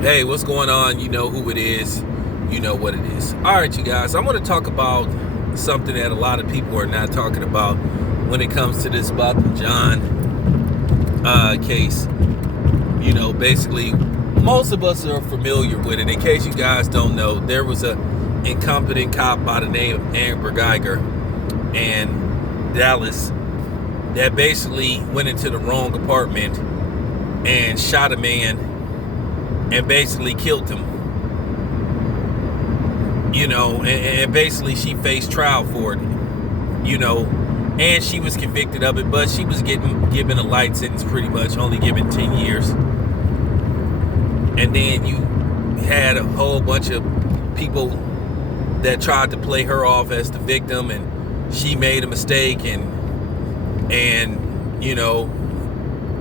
Hey, what's going on? You know who it is. You know what it is. All right, you guys. I want to talk about something that a lot of people are not talking about when it comes to this Botham John case. Basically, most of us are familiar with it. In case you guys don't know, there was a incompetent cop by the name of Amber Geiger in Dallas that basically went into the wrong apartment and shot a man and basically killed him. And basically she faced trial for it. And she was convicted of it, but she was given a light sentence, pretty much, only given 10 years. And then you had a whole bunch of people that tried to play her off as the victim, and she made a mistake, and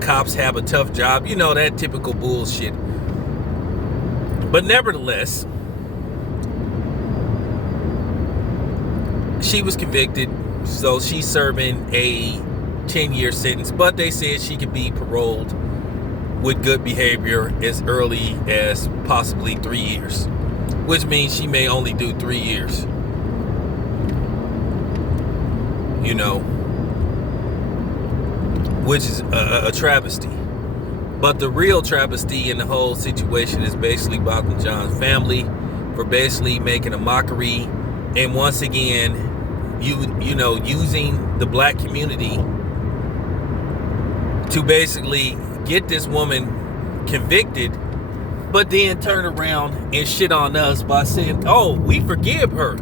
cops have a tough job, that typical bullshit. But nevertheless, she was convicted, so she's serving a 10-year sentence, but they said she could be paroled with good behavior as early as possibly 3 years, which means she may only do 3 years. Which is a travesty. But the real travesty in the whole situation is basically Botham John's family for basically making a mockery, and once again, using the black community to basically get this woman convicted, but then turn around and shit on us by saying, "Oh, we forgive her.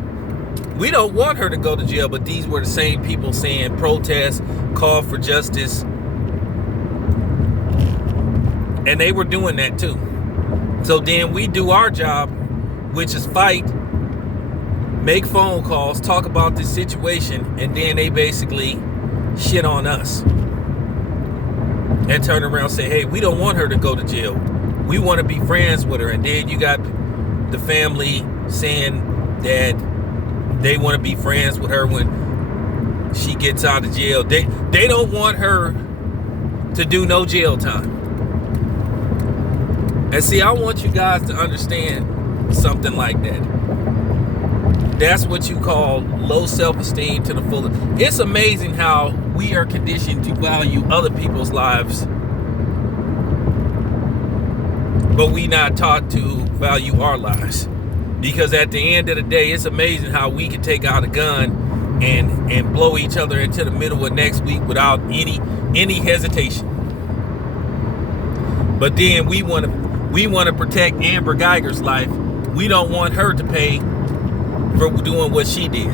We don't want her to go to jail." But these were the same people saying protest, call for justice. And they were doing that too. So then we do our job, which is fight, make phone calls, talk about this situation, and then they basically shit on us. And turn around and say, "Hey, we don't want her to go to jail. We want to be friends with her." And then you got the family saying that they want to be friends with her when she gets out of jail. They don't want her to do no jail time. And see, I want you guys to understand something like that. That's what you call low self-esteem to the fullest. It's amazing how we are conditioned to value other people's lives, but we not taught to value our lives. Because at the end of the day, it's amazing how we can take out a gun and blow each other into the middle of next week without any hesitation. But then we want to protect Amber Geiger's life. We don't want her to pay for doing what she did.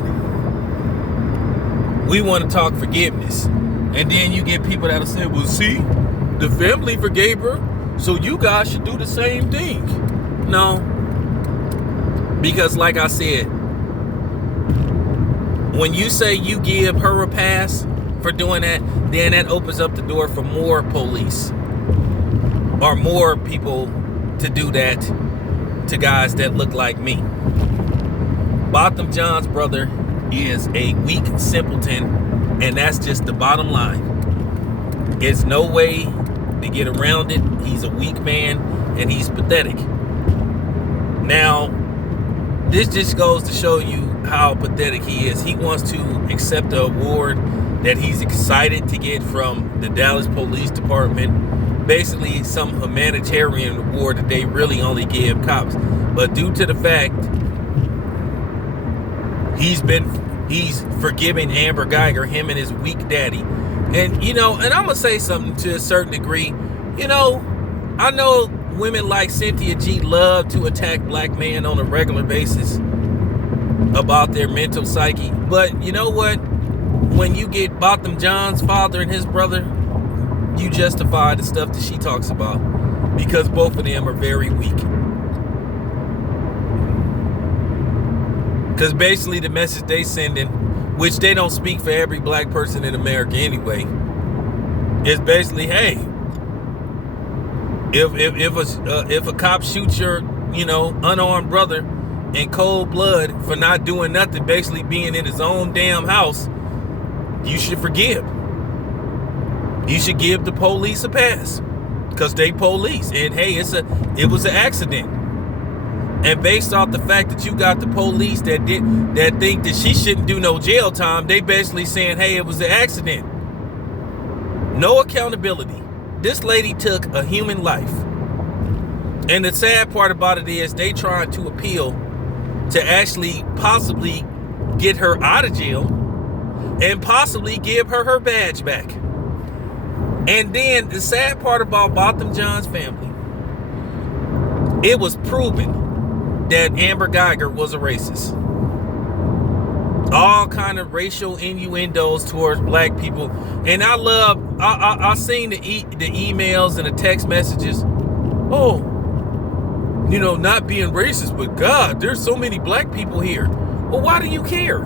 We want to talk forgiveness. And then you get people that'll say, "Well, see, the family forgave her, so you guys should do the same thing." No. Because like I said, when you say you give her a pass for doing that, then that opens up the door for more police or more people to do that to guys that look like me. Botham John's brother is a weak simpleton, and that's just the bottom line. There's no way to get around it. He's a weak man, and he's pathetic. Now, this just goes to show you how pathetic he is. He wants to accept the award that he's excited to get from the Dallas Police Department. Basically, some humanitarian award that they really only give cops. But due to the fact he's forgiving Amber Geiger, him and his weak daddy. And and I'm gonna say something to a certain degree. I know women like Cynthia G love to attack black men on a regular basis about their mental psyche. But you know what? When you get Botham John's father and his brother, you justify the stuff that she talks about, because both of them are very weak. Because basically the message they sending, which they don't speak for every black person in America anyway, is basically, hey, if a cop shoots your unarmed brother in cold blood for not doing nothing, basically being in his own damn house, you should forgive. You should give the police a pass. because they police, and hey, it was an accident. And based off the fact that you got the police that think that she shouldn't do no jail time, they basically saying, hey, it was an accident. No accountability. This lady took a human life. And the sad part about it is they trying to appeal to actually possibly get her out of jail and possibly give her her badge back. And then the sad part about Botham Jean's family, it was proven that Amber Guyger was a racist. All kind of racial innuendos towards black people. And I seen the emails and the text messages. Oh, not being racist, but God, there's so many black people here. Well, why do you care?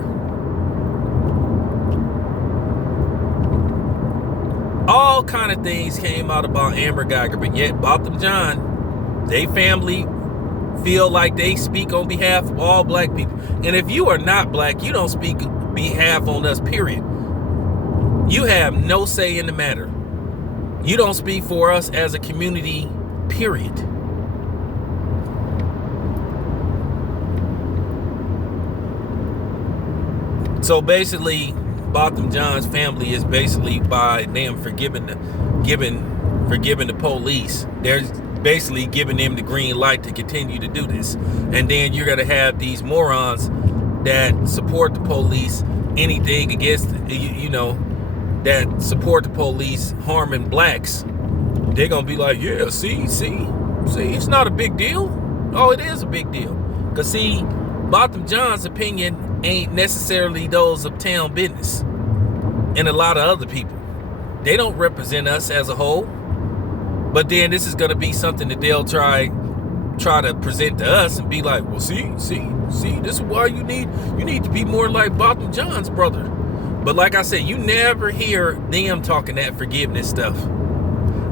All kind of things came out about Amber Guyger, but yet Botham Jean, they family feel like they speak on behalf of all black people. And if you are not black, you don't speak behalf on us, period. You have no say in the matter. You don't speak for us as a community, period. So basically, Botham Jean's family is basically by them forgiving the police. They're basically giving them the green light to continue to do this. And then you're going to have these morons that support the police, anything against, that support the police harming blacks. They're going to be like, yeah, see, it's not a big deal. Oh, it is a big deal. Because see, Botham Jean's opinion ain't necessarily those of town business and a lot of other people. They don't represent us as a whole. But then this is going to be something that they'll try to present to us and be like, well, see, this is why you need to be more like Botham Jean's brother. But like I said, you never hear them talking that forgiveness stuff.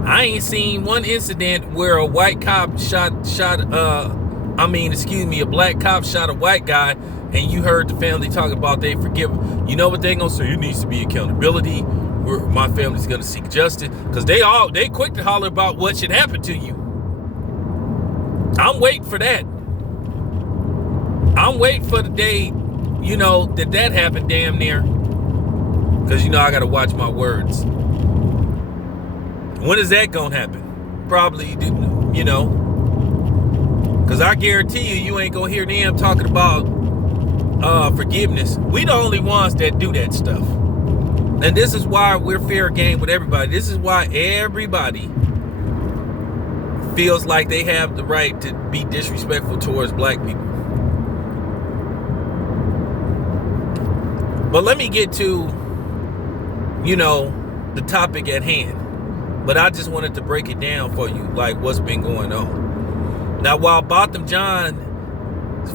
I ain't seen one incident where a white cop a black cop shot a white guy and you heard the family talk about they forgive him. You know what they gonna say? It needs to be accountability. My family's gonna seek justice, because they quick to holler about what should happen to you. I'm waiting for that. I'm waiting for the day, that happened damn near. Because I gotta watch my words. When is that gonna happen? Probably, because I guarantee you ain't gonna hear them talking about forgiveness. We the only ones that do that stuff. And this is why we're fair game with everybody. This is why everybody feels like they have the right to be disrespectful towards black people. But let me get to, the topic at hand. But I just wanted to break it down for you, like what's been going on. Now, while Botham Jean's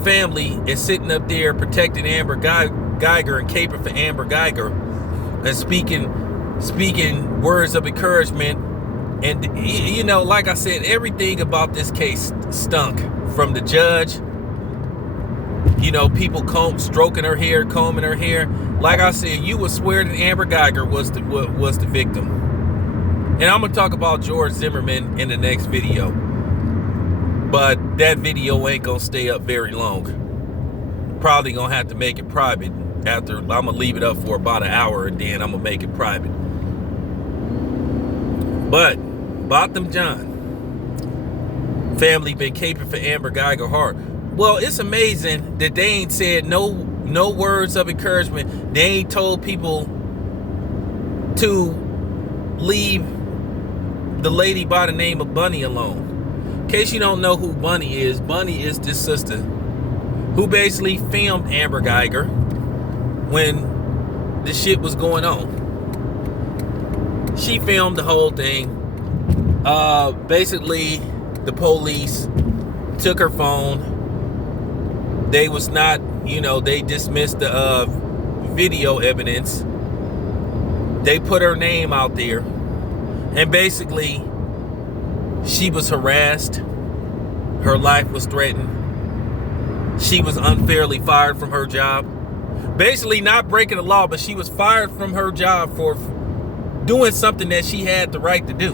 family is sitting up there protecting Amber Guyger and caping for Amber Guyger, and speaking words of encouragement, and like I said, everything about this case stunk. From the judge, people stroking her hair, combing her hair. Like I said, you would swear that Amber Guyger was the victim. And I'm gonna talk about George Zimmerman in the next video, but that video ain't gonna stay up very long. Probably gonna have to make it private. After I'm gonna leave it up for about an hour and then I'm gonna make it private. But Botham Jean family been caping for Amber Guyger hard. Well, it's amazing that they ain't said no words of encouragement. They ain't told people to leave the lady by the name of Bunny alone. In case you don't know who Bunny is this sister who basically filmed Amber Guyger when the shit was going on. She filmed the whole thing. Basically, the police took her phone. They was not, they dismissed the video evidence. They put her name out there. And basically, she was harassed. Her life was threatened. She was unfairly fired from her job. Basically not breaking the law, but she was fired from her job for doing something that she had the right to do.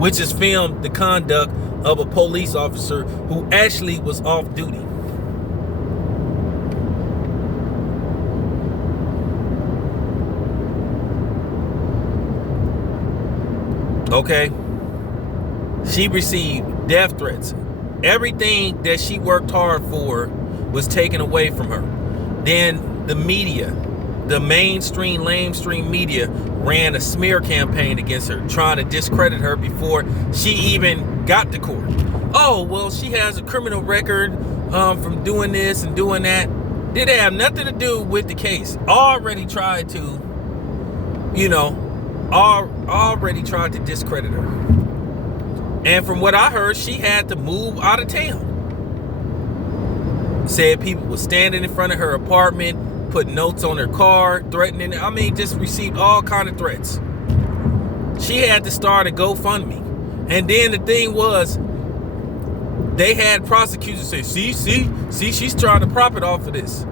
which is filmed the conduct of a police officer who actually was off duty. Okay? She received death threats. Everything that she worked hard for was taken away from her. Then the media, the mainstream, lamestream media, ran a smear campaign against her, trying to discredit her before she even got to court. Oh, well, she has a criminal record from doing this and doing that. Did it have nothing to do with the case? Already tried to discredit her. And from what I heard, she had to move out of town. Said people were standing in front of her apartment, put notes on her car, threatening. Just received all kind of threats. She had to start a GoFundMe. And then the thing was, they had prosecutors say, see, she's trying to profit off of this.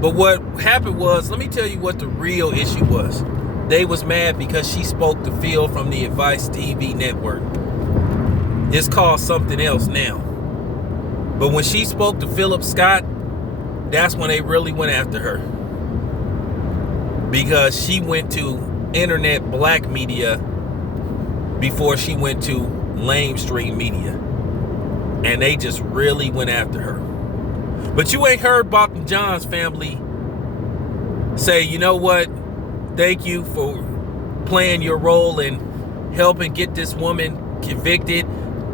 But what happened was, let me tell you what the real issue was. They was mad because she spoke to Phil from the Advice TV network. It's called something else now. But when she spoke to Philip Scott, that's when they really went after her. Because she went to internet black media before she went to lamestream media. And they just really went after her. But you ain't heard Botham Jean's family say, you know what? Thank you for playing your role in helping get this woman convicted.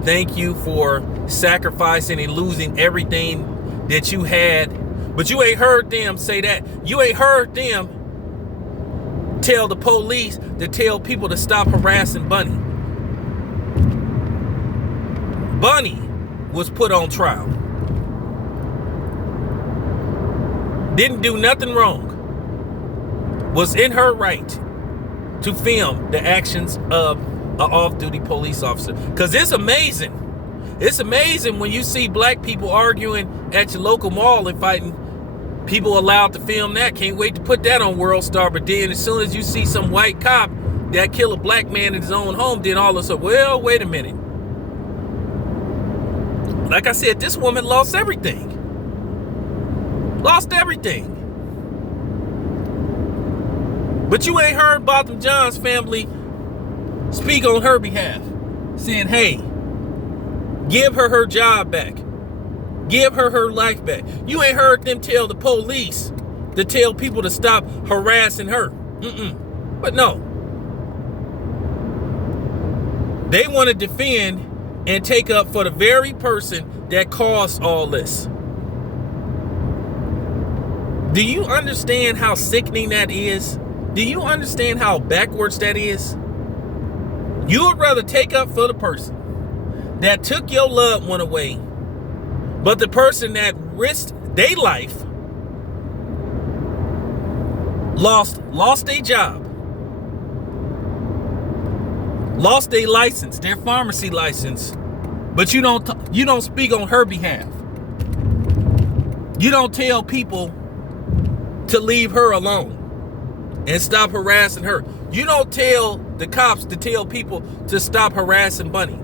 Thank you for sacrificing and losing everything that you had. But you ain't heard them say that. You ain't heard them tell the police to tell people to stop harassing Bunny. Bunny was put on trial. Didn't do nothing wrong. Was in her right to film the actions of an off-duty police officer. Because it's amazing. It's amazing when you see black people arguing at your local mall and fighting. People allowed to film that. Can't wait to put that on World Star. But then as soon as you see some white cop that kill a black man in his own home, then all of a sudden, well, wait a minute. Like I said, this woman lost everything. Lost everything. But you ain't heard Botham Jean's family speak on her behalf, saying, hey, give her her job back. Give her her life back. You ain't heard them tell the police to tell people to stop harassing her. But no. They want to defend and take up for the very person that caused all this. Do you understand how sickening that is? Do you understand how backwards that is? You would rather take up for the person that took your loved one away, but the person that risked their life lost their job, lost their license, their pharmacy license, but you don't speak on her behalf. You don't tell people to leave her alone and stop harassing her. You don't tell the cops to tell people to stop harassing Bunny.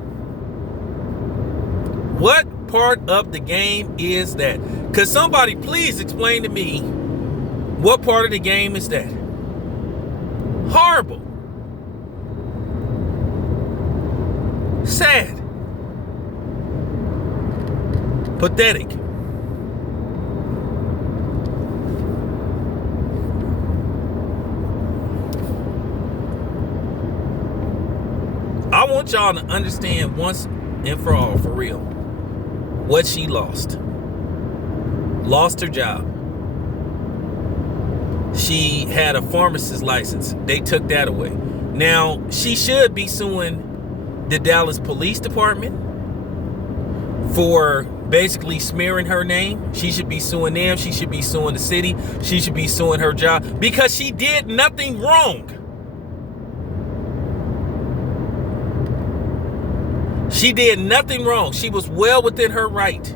What part of the game is that? Could somebody please explain to me what part of the game is that? Horrible. Sad. Pathetic. I want y'all to understand once and for all, for real, what she lost. Lost her job. She had a pharmacist license. They took that away. Now, she should be suing the Dallas Police Department for basically smearing her name. She should be suing them. She should be suing the city. She should be suing her job because she did nothing wrong. She did nothing wrong. She was well within her right.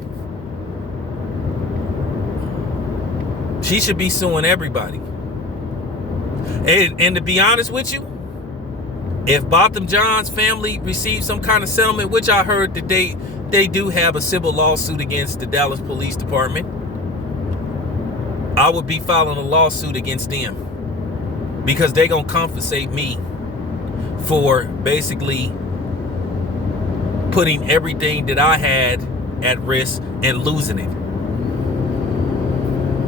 She should be suing everybody. And to be honest with you, If Botham Jean's family received some kind of settlement, which I heard that they do have a civil lawsuit against the Dallas Police Department, I would be filing a lawsuit against them because they're going to compensate me for basically putting everything that I had at risk and losing it.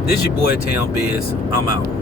This is your boy Town Biz. I'm out.